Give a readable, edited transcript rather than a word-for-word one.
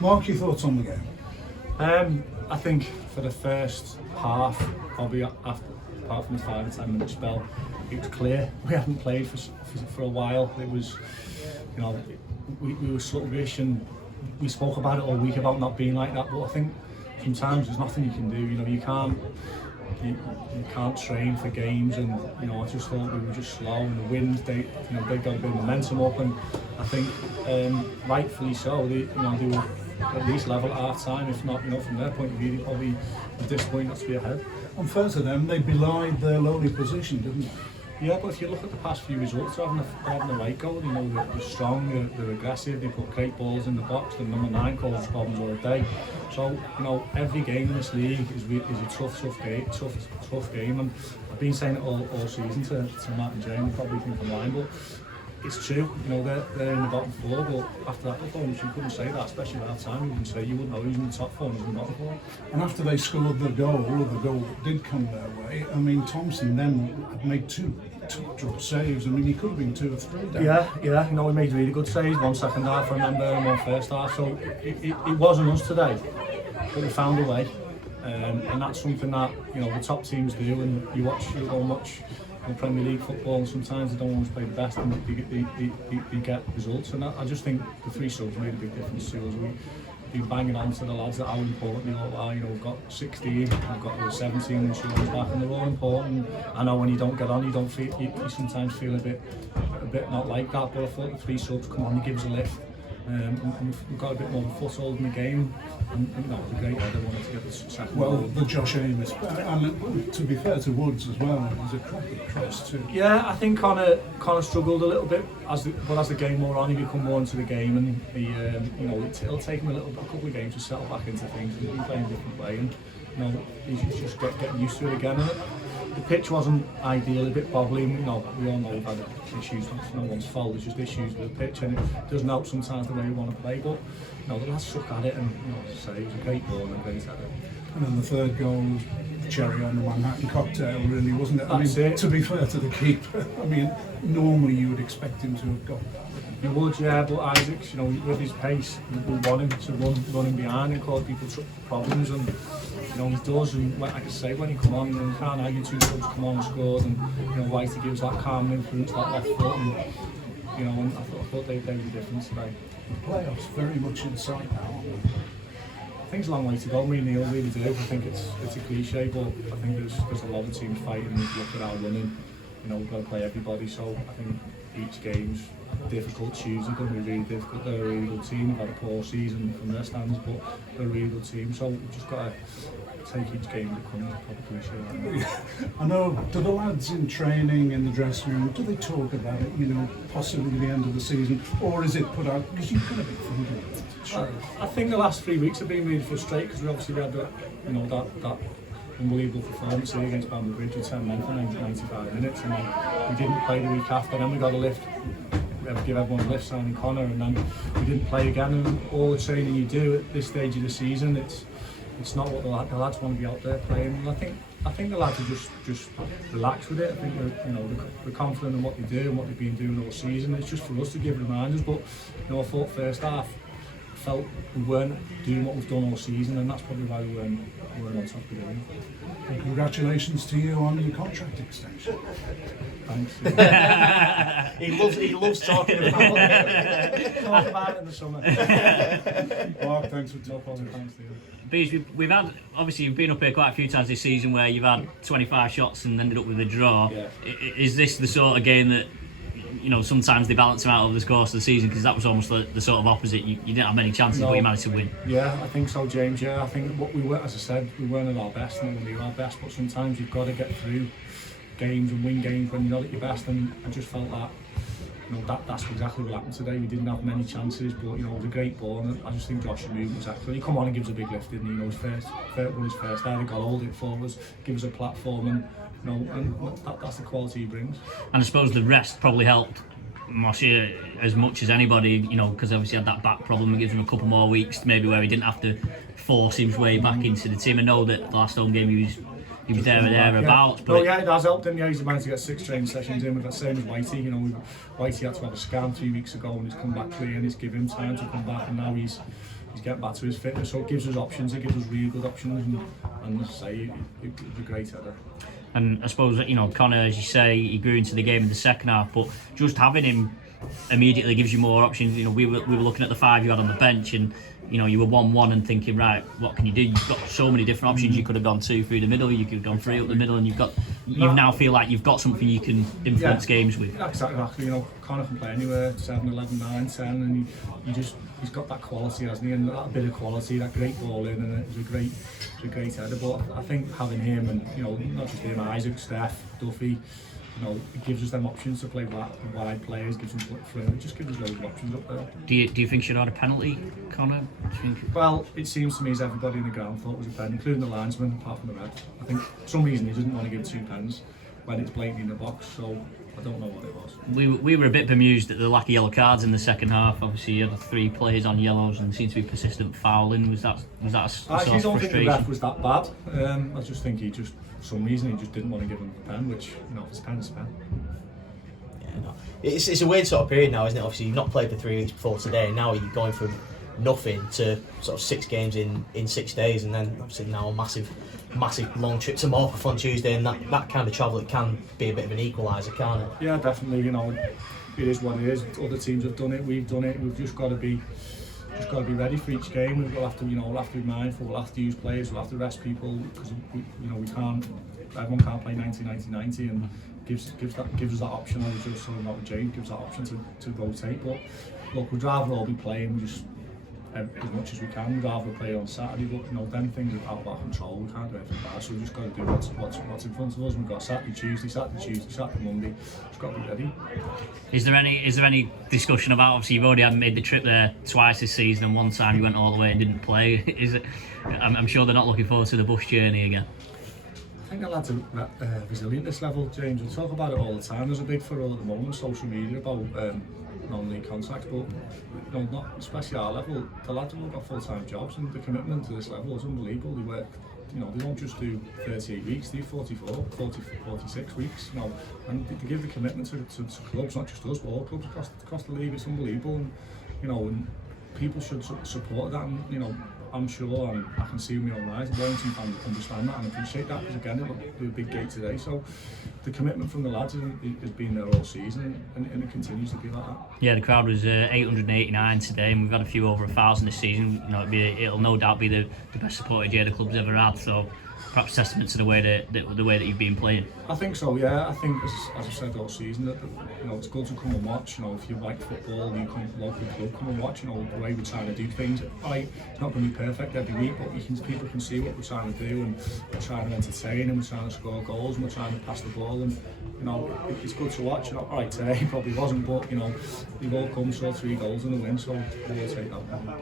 Mark, your thoughts on the game? I think for the first half, probably apart from the 5 or 10 minute spell, it was clear we hadn't played for a while. It was, you know, we were sluggish, and we spoke about it all week about not being like that. But I think sometimes there's nothing you can do. You know, you can't train for games, and you know, I just thought we were just slow. And the wind, they got a bit of momentum up, and I think rightfully so. They were at least level at half time, if not, from their point of view, they probably were disappointed not to be ahead. Unfair to them, they belied their lowly position, didn't they? Yeah, but if you look at the past few results, they're having the right goal. They're strong, they're aggressive, they put great balls in the box. The number 9 causes problems all day. So every game in this league is a tough game. And I've been saying it all season to Matt and Jamie, probably think I'm lying, but it's true. They're in the bottom 4, but after that performance, you couldn't say that, especially at half time. You wouldn't know who's in the top 4 and who's in the bottom 4. And after they scored the goal that did come their way, I mean, Thompson then had made 2 top saves. I mean, he could have been 2 or 3 down. Yeah. He made really good saves. 1 second half, I remember, and 1 first half. So it wasn't us today, but we found a way, and that's something that the top teams do. And you go much. Premier League football, and sometimes they don't always play the best, and they get results. And I just think the 3 subs made a big difference to us. We've been banging on to the lads that how important they all are. We've got 16, we've got 17 and Sean's back, and they're all important. I know when you don't get on, you sometimes feel a bit not like that. But I thought the 3 subs come on, they give us a lift. And we've got a bit more of a foothold in the game, and that was a great header. Wanted to get the second goal. The Josh Amos, and to be fair to Woods as well, it was a crappy cross too. Yeah, I think Connor struggled a little bit as the game wore on. He become more into the game, and it'll take him a couple of games to settle back into things. He's been playing a different way, and he's just getting used to it again. And the pitch wasn't ideal, a bit bobbly. We all know we've had issues. It's no one's fault. It's just issues with the pitch, and it doesn't help sometimes the way we want to play. But the lads stuck at it, and as I say, it was a great ball and a great header. And then the third goal, the cherry on the Manhattan cocktail, really, wasn't it? That's it. To be fair to the keeper, I mean, normally you would expect him to have got that. You would, yeah, but Isaacs, with his pace, we want him to run him behind and cause people problems, and he does. And like I say, when he come on, you can't argue 2 subs come on and scored, and Whitey gives that calm influence, that left foot, and and I thought they made a difference today. The playoffs very much in sight now. I think it's a long way to go. Me and Neil really do. I think it's a cliche, but I think there's a lot of teams fighting. If you look at our running, we've got to play everybody. So I think each game's difficult. Tuesday going to be really difficult. They're a really good team. They've had a poor season from their standards, but they're a really good team. So we've just got to take each game that comes. Probably cliche. I know. Do the lads in training in the dressing room, do they talk about it? Possibly the end of the season, or is it put out because you've got to be thinking about it? Sure. I think the last 3 weeks have been really frustrating because we obviously had that unbelievable performance here against Bamber Bridge with 10 men for 95 minutes, and then we didn't play the week after. Then we got a lift. We had to give everyone a lift, signing Connor, and then we didn't play again. And all the training you do at this stage of the season, it's not what the lads want to be out there playing. And I think the lads are just relaxed with it. I think they're confident in what they do and what they've been doing all season. It's just for us to give reminders. But I thought first half felt we weren't doing what we've done all season, and that's probably why we weren't on top of the game. And congratulations to you on your contract extension. Thanks. he loves talking about it. Talk about it in the summer. Mark, thanks for talking. Thanks to you. Bees, we've had, obviously you've been up here quite a few times this season where you've had 25 shots and ended up with a draw. Yeah. Is this the sort of game that sometimes they balance them out over the course of the season, because that was almost the sort of opposite? You didn't have many chances, but you managed to win. Yeah, I think so, James. Yeah, I think what we were, as I said, we weren't at our best, and we were our best. But sometimes you've got to get through games and win games when you're not at your best. And I just felt that that's exactly what happened today. We didn't have many chances, but it was a great ball, and I just think Josh's movement was excellent. He come on and gives a big lift, didn't he? His first there, he got hold it forwards, give us a platform, and that's the quality he brings. And I suppose the rest probably helped Moshi as much as anybody, because obviously he had that back problem. It gives him a couple more weeks, maybe, where he didn't have to force his way back into the team. I know that the last home game he was there or thereabouts. But it has helped him. Yeah, he's managed to get 6 training sessions in with that same as Whitey. Whitey had to have a scan 3 weeks ago, and he's come back clear, and he's given him time to come back, and now he's he's getting back to his fitness, so it gives us options, it gives us really good options, and as I say, it was a great header. And I suppose, you know, Connor, as you say, he grew into the game in the second half, but just having him immediately gives you more options. You know, we were looking at the 5 you had on the bench, and you know, you were 1-1 and thinking, right, what can you do? You've got so many different options. You could have gone 2 through the middle, you could have gone 3 up the middle, and you now feel like you've got something you can influence games with. Exactly. You know, Connor can play anywhere, 7, 11, 9, 10, and he's got that quality, hasn't he? And that bit of quality, that great ball in, and it was a great header. But I think having him, and you know, not just him, Isaac, Steph, Duffy, you know, it gives us them options to play wide players, gives them through. It just gives us loads of options up there. Do you think should have had a penalty, Connor? Well, it seems to me as everybody in the ground thought it was a pen, including the linesman, apart from the red. I think for some reason he doesn't want to give 2 pens when it's blatantly in the box, so I don't know what it was. We were a bit bemused at the lack of yellow cards in the second half. Obviously, you had 3 players on yellows and seemed to be persistent fouling. Was that a source of I don't think the frustration? ref was that bad. I just think for some reason he just didn't want to give him the pen, which, you know, if it's a pen, it's a pen. Yeah, no. It's a weird sort of period now, isn't it? Obviously, you've not played for 3 weeks before today, and now you're going from nothing to sort of 6 games in 6 days, and then obviously now a massive long trip to Morpeth on Tuesday, and that kind of travel, it can be a bit of an equaliser, can't it? Yeah, definitely. You know, it is what it is. Other teams have done it, we've done it. We've just got to be ready for each game. We'll have to be mindful. We'll have to use players. We'll have to rest people, because we can't. Everyone can't play 90, and gives us that option. I was just talking about with James, gives that option to rotate. But look, we'd rather all be playing just as much as we can. We'd rather play on Saturday, but you know, then things are out of our control. We can't do anything about it, so we've just got to do what's in front of us. We've got Saturday, Tuesday, Monday. We've got to be ready. Is there any discussion about, obviously you've already made the trip there twice this season, and one time you went all the way and didn't play? Is it? I'm sure they're not looking forward to the bus journey again. I think the lads are resilient this level, James. We talk about it all the time. There's a big furore at the moment on social media about non-league contacts, but you know, not especially our level. The lads have all got full-time jobs, and the commitment to this level is unbelievable. They work, you know, they don't just do 38 weeks, they do 44, 40, 46 weeks, you know, and they give the commitment to clubs, not just us, but all clubs across the league. It's unbelievable, and you know, and people should support that, and you know, I'm sure, and I can see with my own eyes, the Warrington fans understand that and appreciate that, because again, it'll be a big gate today. So the commitment from the lads has been there all season, and it continues to be like that. Yeah, the crowd was 889 today, and we've had a few over 1,000 this season. You know, it'll no doubt be the best supported year the club's ever had. So perhaps testament to the way that you've been playing. I think so, yeah. I think, as I said all season, that you know, it's good to come and watch. You know, if you like football, you come local club, come and watch. You know, the way we're trying to do things. Right, it's not going to be perfect every week, but people can see what we're trying to do, and we're trying to entertain, and we're trying to score goals, and we're trying to pass the ball, and you know, it's good to watch. You know, all right, today probably wasn't, but you know, we've all come, saw 3 goals and a win, so we'll take that one.